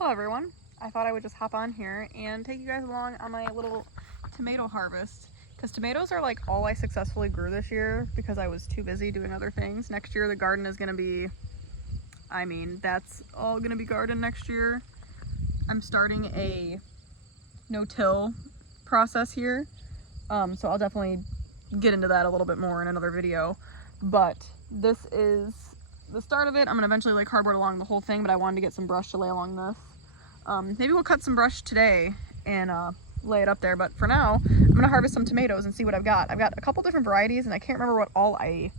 Hello everyone. I thought I would just hop on here and take you guys along on my little tomato harvest, because tomatoes are like all I successfully grew this year because I was too busy doing other things. Next year the garden is going to be, that's all going to be garden next year. I'm starting a no-till process here, so I'll definitely get into that a little bit more in another video, but this is the start of it. I'm going to eventually lay cardboard along the whole thing, but I wanted to get some brush to lay along this. Maybe we'll cut some brush today and lay it up there, but for now I'm gonna harvest some tomatoes and see what I've got. I've got a couple different varieties and I can't remember what all I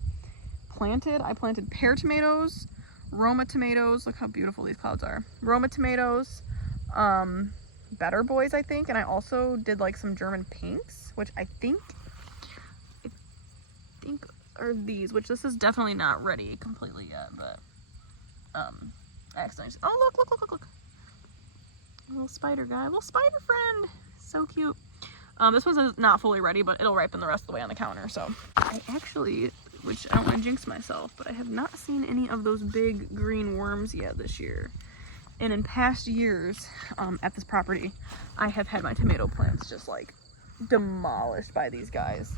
planted. I planted pear tomatoes, Roma tomatoes, look how beautiful these clouds are, Roma tomatoes, Better Boys I think, and I also did like some German pinks, which I think are these, which this is definitely not ready completely yet, but I accidentally, oh look. Little spider guy, little spider friend, so cute. This one's not fully ready, but it'll ripen the rest of the way on the counter. So I actually, which I don't want to jinx myself, but I have not seen any of those big green worms yet this year. And in past years at this property, I have had my tomato plants just like demolished by these guys.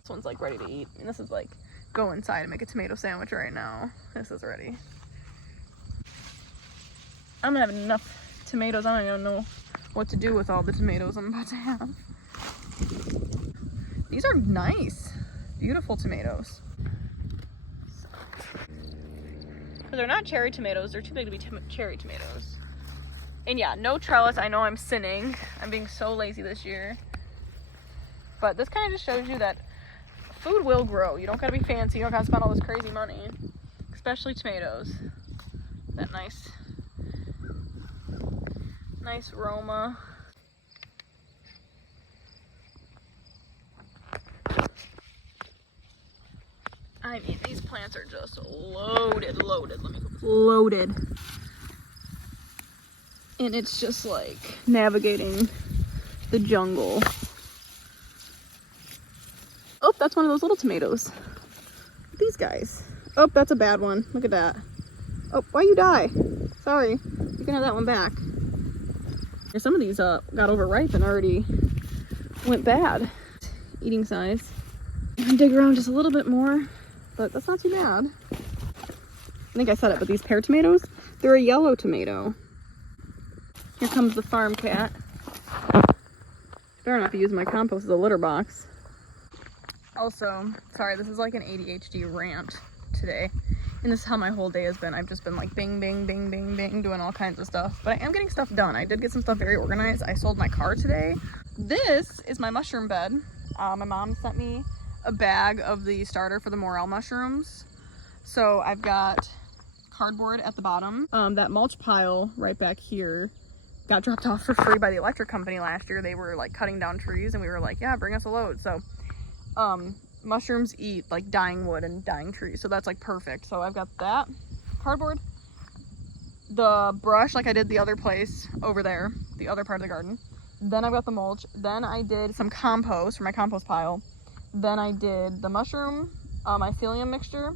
This one's like ready to eat, and this is like go inside and make a tomato sandwich right now. This is ready. I'm gonna have enough tomatoes. I don't even know what to do with all the tomatoes I'm about to have. These are nice, beautiful tomatoes. They're not cherry tomatoes. They're too big to be cherry tomatoes. And yeah, no trellis. I know I'm sinning. I'm being so lazy this year. But this kind of just shows you that food will grow. You don't gotta be fancy. You don't gotta spend all this crazy money. Especially tomatoes. That nice Roma. I mean, these plants are just loaded. Loaded. And it's just like navigating the jungle. Oh, that's one of those little tomatoes. These guys. Oh, that's a bad one. Look at that. Oh, why you die? Sorry. You can have that one back. Some of these got overripe and already went bad. Eating size. I'm gonna dig around just a little bit more, but that's not too bad. I think I said it, but these pear tomatoes, they're a yellow tomato. Here comes the farm cat. Better not be using my compost as a litter box. Also, sorry, this is like an ADHD rant today. And this is how my whole day has been. I've just been like bing, bing, bing, bing, bing, doing all kinds of stuff. But I am getting stuff done. I did get some stuff very organized. I sold my car today. This is my mushroom bed. My mom sent me a bag of the starter for the morel mushrooms. So I've got cardboard at the bottom. That mulch pile right back here got dropped off for free by the electric company last year. They were like cutting down trees and we were like, yeah, bring us a load. So, mushrooms eat like dying wood and dying trees, so that's like perfect. So I've got that cardboard, the brush like I did the other place over there, the other part of the garden, then I've got the mulch, then I did some compost for my compost pile, then I did the mushroom mycelium mixture,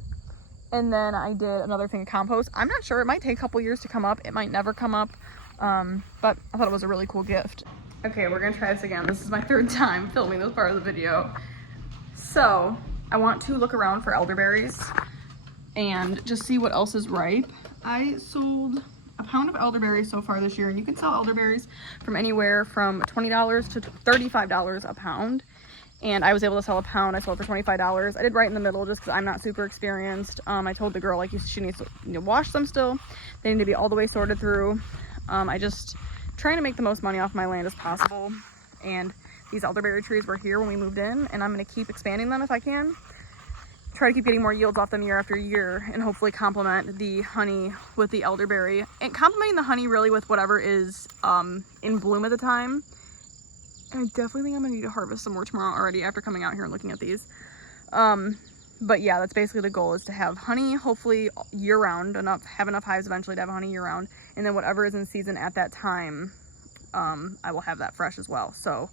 and then I did another thing of compost. I'm not sure, it might take a couple years to come up, it might never come up, but I thought it was a really cool gift. Okay, we're gonna try this again. This is my third time filming this part of the video. So I want to look around for elderberries and just see what else is ripe. I sold a pound of elderberries so far this year, and you can sell elderberries from anywhere from $20 to $35 a pound. And I was able to sell a pound. I sold for $25. I did right in the middle just because I'm not super experienced. I told the girl like she needs to wash them still. They need to be all the way sorted through. I just trying to make the most money off my land as possible. And these elderberry trees were here when we moved in, and I'm going to keep expanding them if I can. Try to keep getting more yields off them year after year, and hopefully complement the honey with the elderberry. And complementing the honey really with whatever is in bloom at the time. And I definitely think I'm going to need to harvest some more tomorrow already after coming out here and looking at these. But yeah, that's basically the goal, is to have honey hopefully year-round, have enough hives eventually to have honey year-round. And then whatever is in season at that time, I will have that fresh as well. So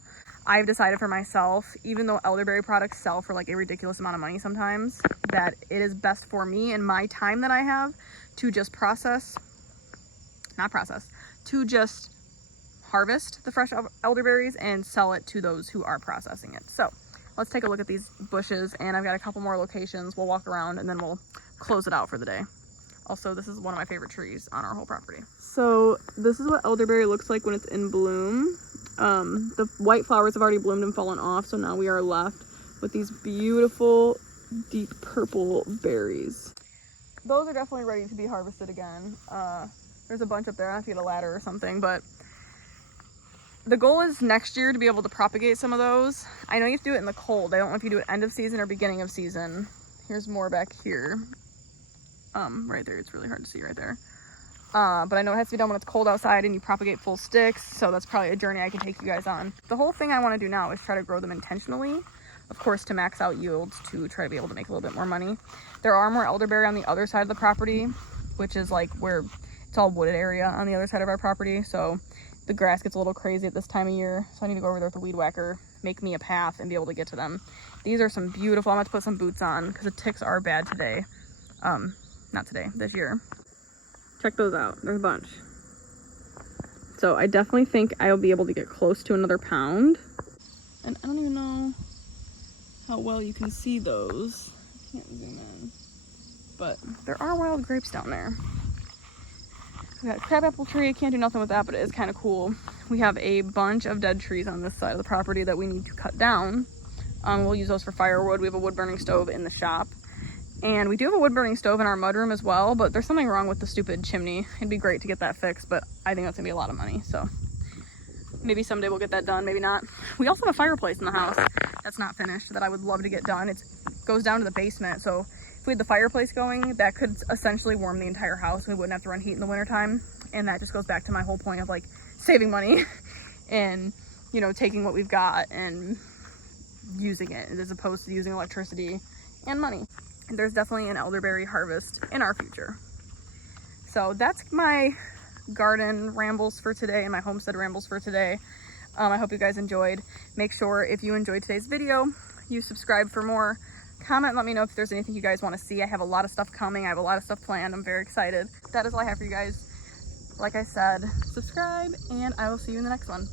I've decided for myself, even though elderberry products sell for like a ridiculous amount of money sometimes, that it is best for me and my time that I have to just process not process, to just harvest the fresh elderberries and sell it to those who are processing it. So let's take a look at these bushes, and I've got a couple more locations. We'll walk around and then we'll close it out for the day. Also, this is one of my favorite trees on our whole property. So this is what elderberry looks like when it's in bloom. The white flowers have already bloomed and fallen off, so now we are left with these beautiful deep purple berries. Those are definitely ready to be harvested again. There's a bunch up there. I have to get a ladder or something, but the goal is next year to be able to propagate some of those. I know you have to do it in the cold. I don't know if you do it end of season or beginning of season. Here's more back here. Right there, it's really hard to see right there. But I know it has to be done when it's cold outside and you propagate full sticks, so that's probably a journey I can take you guys on. The whole thing I want to do now is try to grow them intentionally, of course, to max out yields, to try to be able to make a little bit more money. There are more elderberry on the other side of the property, which is like where it's all wooded area on the other side of our property, so the grass gets a little crazy at this time of year, so I need to go over there with a weed whacker, make me a path, and be able to get to them. These are some beautiful, I'm going to put some boots on because the ticks are bad today. Not today, this year. Check those out, there's a bunch. So I definitely think I'll be able to get close to another pound. And I don't even know how well you can see those. I can't zoom in. But there are wild grapes down there. We got a crabapple tree, can't do nothing with that, but it is kind of cool. We have a bunch of dead trees on this side of the property that we need to cut down. We'll use those for firewood. We have a wood burning stove in the shop. And we do have a wood burning stove in our mudroom as well, but there's something wrong with the stupid chimney. It'd be great to get that fixed, but I think that's gonna be a lot of money, so maybe someday we'll get that done, maybe not. We also have a fireplace in the house that's not finished that I would love to get done. It goes down to the basement, so if we had the fireplace going, that could essentially warm the entire house. We wouldn't have to run heat in the wintertime, and that just goes back to my whole point of like saving money and, you know, taking what we've got and using it as opposed to using electricity and money. There's definitely an elderberry harvest in our future. So that's my garden rambles for today and my homestead rambles for today. I hope you guys enjoyed. Make sure if you enjoyed today's video, you subscribe for more. Comment, let me know if there's anything you guys want to see. I have a lot of stuff coming. I have a lot of stuff planned. I'm very excited. That is all I have for you guys. Like I said, subscribe, and I will see you in the next one.